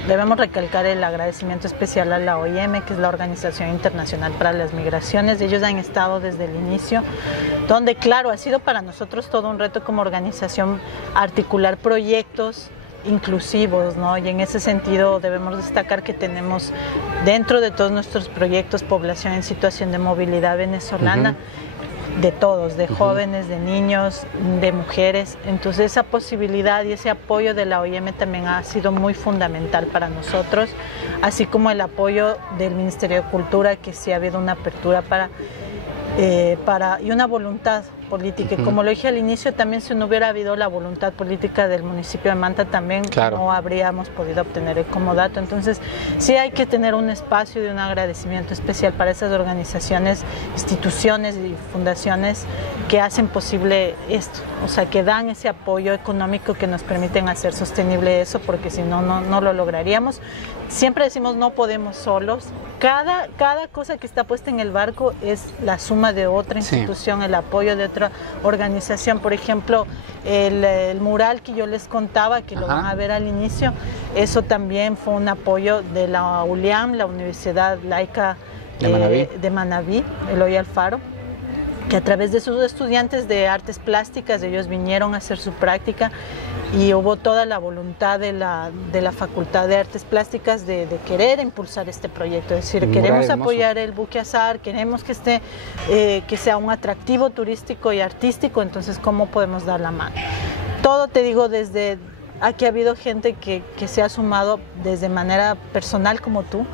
Debemos recalcar el agradecimiento especial a la OIM, que es la Organización Internacional para las Migraciones. Ellos han estado desde el inicio, donde claro, ha sido para nosotros todo un reto como organización articular proyectos inclusivos, ¿no? Y en ese sentido debemos destacar que tenemos dentro de todos nuestros proyectos población en situación de movilidad venezolana, de todos, de jóvenes, de niños, de mujeres. Entonces esa posibilidad y ese apoyo de la OIM también ha sido muy fundamental para nosotros, así como el apoyo del Ministerio de Cultura, que sí ha habido una apertura y una voluntad política. Y como lo dije al inicio, también si no hubiera habido la voluntad política del municipio de Manta, también no habríamos podido obtener el comodato. Entonces, sí hay que tener un espacio de un agradecimiento especial para esas organizaciones, instituciones y fundaciones que hacen posible esto, o sea, que dan ese apoyo económico que nos permiten hacer sostenible eso, porque si no, no lo lograríamos. Siempre decimos no podemos solos. Cada cosa que está puesta en el barco es la suma de otra institución, el apoyo de otra organización. Por ejemplo, el mural que yo les contaba, que lo van a ver al inicio, eso también fue un apoyo de la ULIAM, la Universidad Laica de Manabí, Eloy Alfaro, que a través de sus estudiantes de artes plásticas, ellos vinieron a hacer su práctica y hubo toda la voluntad de la Facultad de Artes Plásticas de querer impulsar este proyecto, es decir, queremos apoyar el buque Azar, queremos que que sea un atractivo turístico y artístico, entonces ¿cómo podemos dar la mano? Todo, te digo, desde aquí ha habido gente que se ha sumado desde manera personal como tú,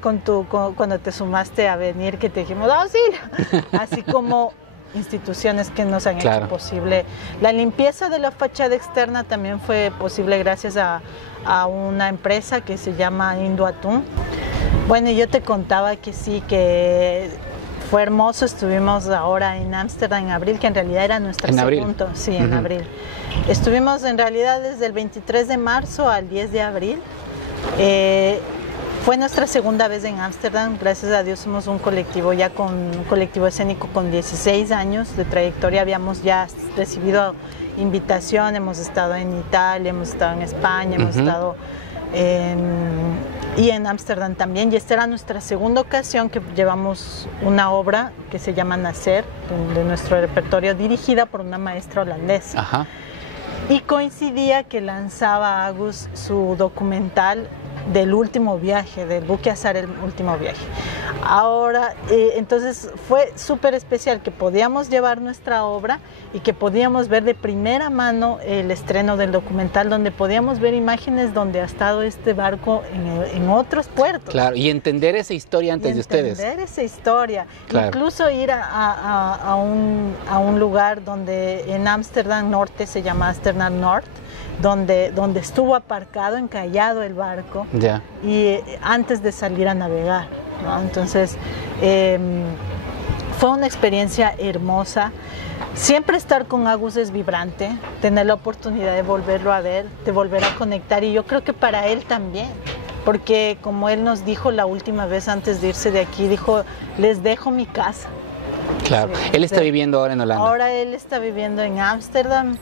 cuando te sumaste a venir, que te dijimos, sí, así como instituciones que nos han hecho posible. La limpieza de la fachada externa también fue posible gracias a una empresa que se llama Indoatún. Bueno, yo te contaba que sí, que fue hermoso. Estuvimos ahora en Ámsterdam en abril, que en realidad era nuestro segundo. Sí, en abril. Estuvimos en realidad desde el 23 de marzo al 10 de abril. Fue nuestra segunda vez en Ámsterdam. Gracias a Dios somos un colectivo un colectivo escénico con 16 años de trayectoria. Habíamos ya recibido invitación, hemos estado en Italia, hemos estado en España, hemos estado y en Ámsterdam también. Y esta era nuestra segunda ocasión que llevamos una obra que se llama Nacer, de nuestro repertorio, dirigida por una maestra holandesa. Y coincidía que lanzaba Agus su documental del último viaje, del buque Azar, el último viaje. Ahora, entonces fue súper especial que podíamos llevar nuestra obra y que podíamos ver de primera mano el estreno del documental, donde podíamos ver imágenes donde ha estado este barco en otros puertos. Claro, y entender esa historia antes de ustedes. Entender esa historia. Claro. Incluso ir a un lugar donde en Ámsterdam Norte, se llama Ámsterdam Norte, donde estuvo aparcado, encallado el barco, y antes de salir a navegar, ¿no? Entonces fue una experiencia hermosa. Siempre estar con Agus es vibrante, tener la oportunidad de volverlo a ver, de volver a conectar, y yo creo que para él también, porque como él nos dijo la última vez antes de irse de aquí, dijo, les dejo mi casa. Claro, él está viviendo ahora en Holanda. Ahora él está viviendo en Ámsterdam.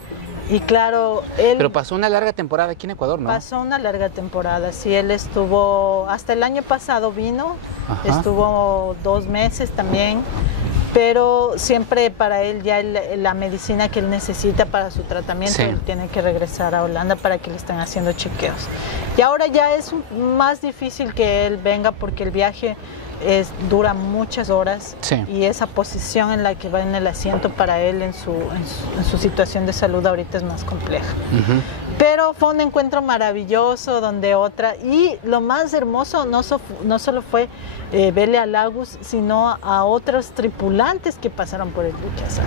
Y claro, él... Pero pasó una larga temporada aquí en Ecuador, ¿no? Pasó una larga temporada, sí, él estuvo, hasta el año pasado vino, estuvo 2 meses también, pero siempre para él ya la medicina que él necesita para su tratamiento, él tiene que regresar a Holanda para que le estén haciendo chequeos. Y ahora ya es más difícil que él venga porque el viaje dura muchas horas, y esa posición en la que va en el asiento para él en su situación de salud ahorita es más compleja. Pero fue un encuentro maravilloso y lo más hermoso no solo fue verle a Agus, sino a otros tripulantes que pasaron por el buque Azar.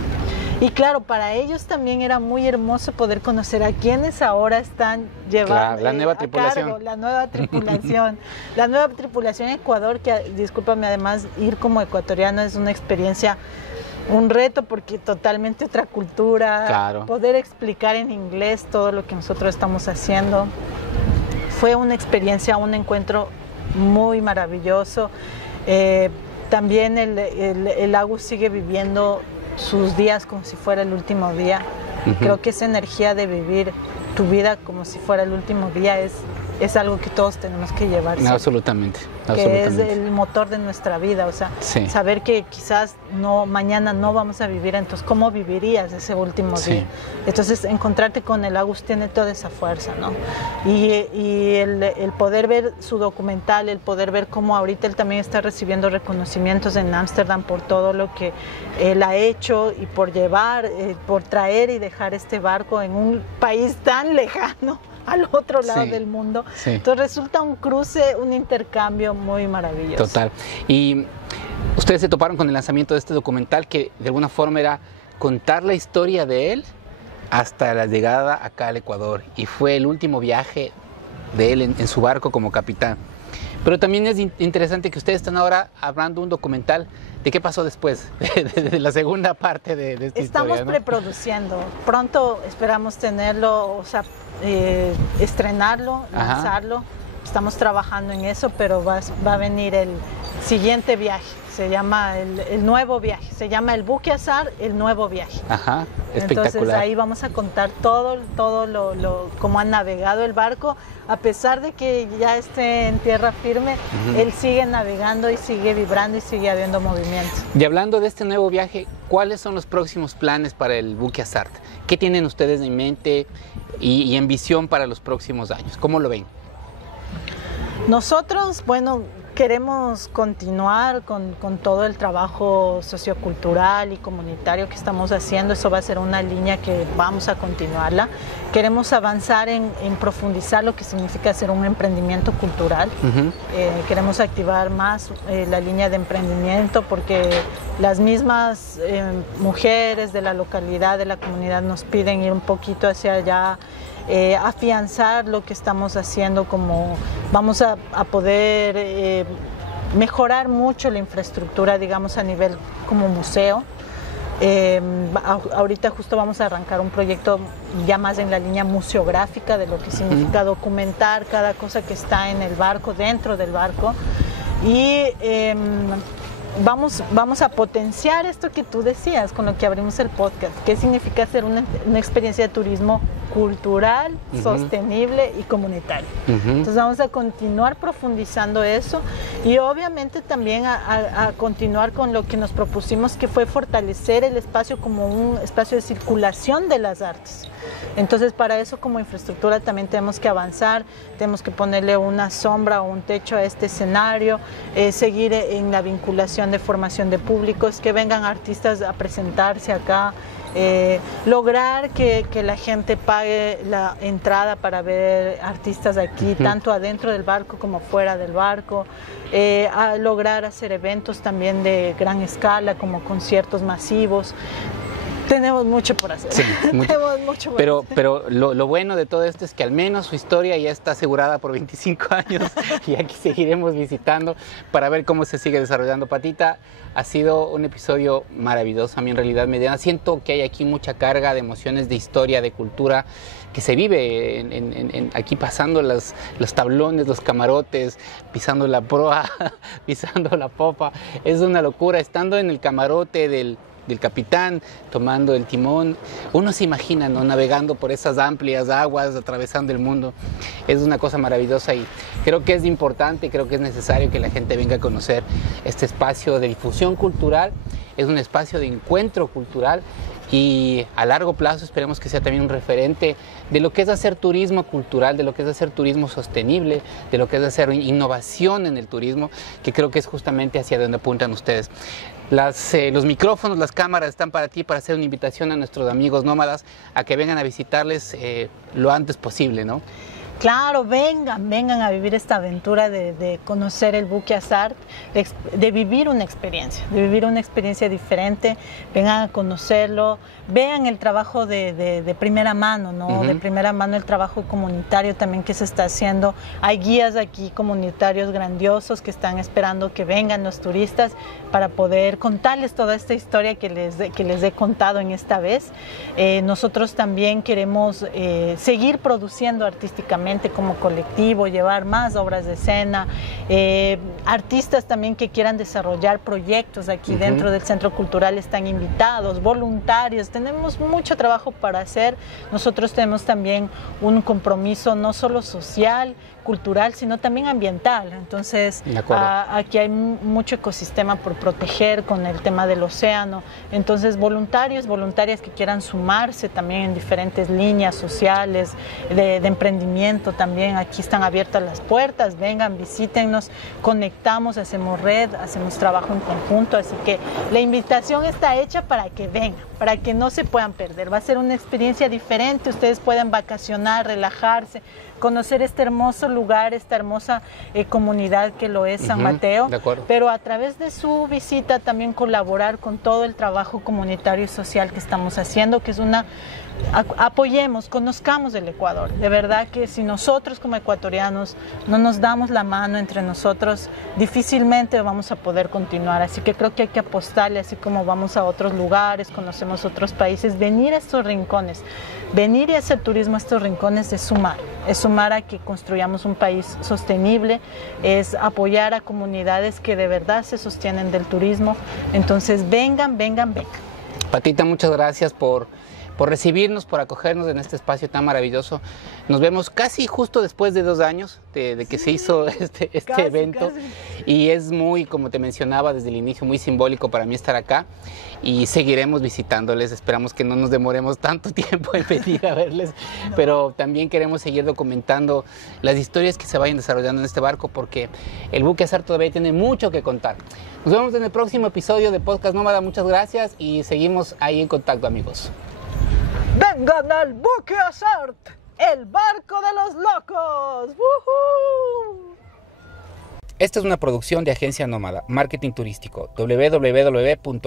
Y claro, para ellos también era muy hermoso poder conocer a quienes ahora están llevando la nueva tripulación. La nueva tripulación. La nueva tripulación en Ecuador, que discúlpame, además ir como ecuatoriano es una experiencia, un reto, porque totalmente otra cultura, poder explicar en inglés todo lo que nosotros estamos haciendo. Fue una experiencia, un encuentro muy maravilloso. También el Agus sigue viviendo sus días como si fuera el último día. Creo que esa energía de vivir tu vida como si fuera el último día es algo que todos tenemos que llevar. Absolutamente. Que es el motor de nuestra vida, o sea, saber que quizás mañana no vamos a vivir, entonces ¿cómo vivirías ese último día? Entonces encontrarte con el Agus tiene toda esa fuerza, ¿no? Y el poder ver su documental, el poder ver cómo ahorita él también está recibiendo reconocimientos en Ámsterdam por todo lo que él ha hecho y por por traer y dejar este barco en un país tan lejano al otro lado del mundo. Entonces resulta un cruce, un intercambio muy maravilloso. Total. Y ustedes se toparon con el lanzamiento de este documental que de alguna forma era contar la historia de él hasta la llegada acá al Ecuador, y fue el último viaje de él en su barco como capitán. Pero también es interesante que ustedes están ahora hablando un documental de qué pasó después, de la segunda parte de esta Estamos historia, ¿no? preproduciendo. Pronto esperamos tenerlo, o sea, estrenarlo, lanzarlo. Estamos trabajando en eso, pero va a venir el siguiente viaje. Se llama el nuevo viaje. Se llama el buque Azar, el nuevo viaje. Ajá, espectacular. Entonces ahí vamos a contar todo cómo ha navegado el barco. A pesar de que ya esté en tierra firme, él sigue navegando y sigue vibrando y sigue habiendo movimiento. Y hablando de este nuevo viaje, ¿cuáles son los próximos planes para el buque Azar? ¿Qué tienen ustedes en mente y en visión para los próximos años? ¿Cómo lo ven? Nosotros, bueno, queremos continuar con todo el trabajo sociocultural y comunitario que estamos haciendo. Eso va a ser una línea que vamos a continuarla. Queremos avanzar en profundizar lo que significa hacer un emprendimiento cultural. Queremos activar más la línea de emprendimiento, porque las mismas mujeres de la localidad, de la comunidad, nos piden ir un poquito hacia allá. Afianzar lo que estamos haciendo, como vamos a poder mejorar mucho la infraestructura, digamos, a nivel como museo. Ahorita justo vamos a arrancar un proyecto ya más en la línea museográfica, de lo que significa documentar cada cosa que está en el barco, dentro del barco, y vamos a potenciar esto que tú decías con lo que abrimos el podcast. ¿Qué significa hacer una experiencia de turismo cultural, sostenible y comunitario? Entonces vamos a continuar profundizando eso, y obviamente también a continuar con lo que nos propusimos, que fue fortalecer el espacio como un espacio de circulación de las artes. Entonces, para eso, como infraestructura, también tenemos que avanzar, tenemos que ponerle una sombra o un techo a este escenario, seguir en la vinculación de formación de públicos, que vengan artistas a presentarse acá, lograr que la gente pague la entrada para ver artistas aquí, tanto adentro del barco como fuera del barco, a lograr hacer eventos también de gran escala, como conciertos masivos. Tenemos mucho por hacer. Sí, Tenemos mucho por hacer. Pero lo bueno de todo esto es que al menos su historia ya está asegurada por 25 años y aquí seguiremos visitando para ver cómo se sigue desarrollando. Patita, ha sido un episodio maravilloso. A mí en realidad me siento que hay aquí mucha carga de emociones, de historia, de cultura que se vive aquí, pasando los tablones, los camarotes, pisando la proa, pisando la popa. Es una locura, estando en el camarote del capitán, tomando el timón. Uno se imagina, ¿no?, navegando por esas amplias aguas, atravesando el mundo. Es una cosa maravillosa, y creo que es importante, creo que es necesario que la gente venga a conocer este espacio de difusión cultural. Es un espacio de encuentro cultural, y a largo plazo esperemos que sea también un referente de lo que es hacer turismo cultural, de lo que es hacer turismo sostenible, de lo que es hacer innovación en el turismo, que creo que es justamente hacia donde apuntan ustedes. Los micrófonos, las cámaras están para ti, para hacer una invitación a nuestros amigos nómadas a que vengan a visitarles lo antes posible, ¿no? Claro, vengan a vivir esta aventura de conocer el buque Azar, de vivir una experiencia diferente. Vengan a conocerlo, vean el trabajo de primera mano, ¿no? De primera mano el trabajo comunitario también que se está haciendo. Hay guías aquí comunitarios grandiosos que están esperando que vengan los turistas para poder contarles toda esta historia que les he contado en esta vez. Nosotros también queremos seguir produciendo artísticamente como colectivo, llevar más obras de escena, artistas también que quieran desarrollar proyectos aquí dentro del Centro Cultural están invitados, voluntarios. Tenemos mucho trabajo para hacer. Nosotros tenemos también un compromiso no solo social, cultural, sino también ambiental. Entonces, aquí hay mucho ecosistema por proteger con el tema del océano. Entonces, voluntarios, voluntarias que quieran sumarse también en diferentes líneas sociales de emprendimiento, conocimiento también. Aquí están abiertas las puertas, vengan, visítennos, conectamos, hacemos red, hacemos trabajo en conjunto, así que la invitación está hecha para que vengan, para que no se puedan perder. Va a ser una experiencia diferente, ustedes puedan vacacionar, relajarse, conocer este hermoso lugar, esta hermosa comunidad que lo es San Mateo, pero a través de su visita también colaborar con todo el trabajo comunitario y social que estamos haciendo, que es apoyemos, conozcamos el Ecuador. De verdad que si nosotros como ecuatorianos no nos damos la mano entre nosotros, difícilmente vamos a poder continuar. Así que creo que hay que apostarle, así como vamos a otros lugares, conocemos otros países, venir a estos rincones, venir y hacer turismo a estos rincones es sumar a que construyamos un país sostenible, es apoyar a comunidades que de verdad se sostienen del turismo. Entonces vengan. Patita, muchas gracias por recibirnos, por acogernos en este espacio tan maravilloso. Nos vemos casi justo después de 2 años de que se hizo este evento. Y es muy, como te mencionaba desde el inicio, muy simbólico para mí estar acá. Y seguiremos visitándoles, esperamos que no nos demoremos tanto tiempo en venir a verles, pero también queremos seguir documentando las historias que se vayan desarrollando en este barco, porque el buque Azar todavía tiene mucho que contar. Nos vemos en el próximo episodio de Podcast Nómada, muchas gracias y seguimos ahí en contacto, amigos. Vengan al buque Azar, el barco de los locos. ¡Woohoo! Esta es una producción de Agencia Nómada, Marketing Turístico, www.nomada.es.